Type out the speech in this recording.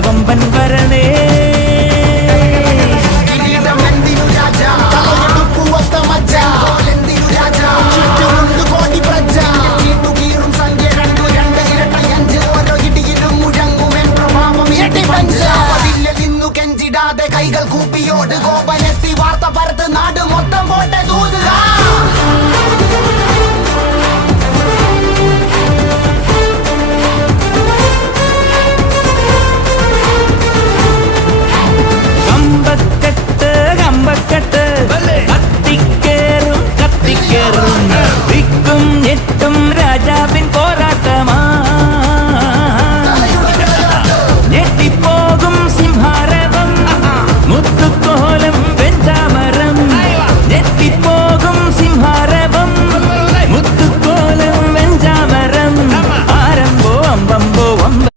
കൊമ്പൻ വരണേ. കൈകൾ കൂപ്പിയോട് കോപനെത്തി വാർത്ത പരത്ത് നാട് മൊത്തം പോട്ടെ ദൂത്.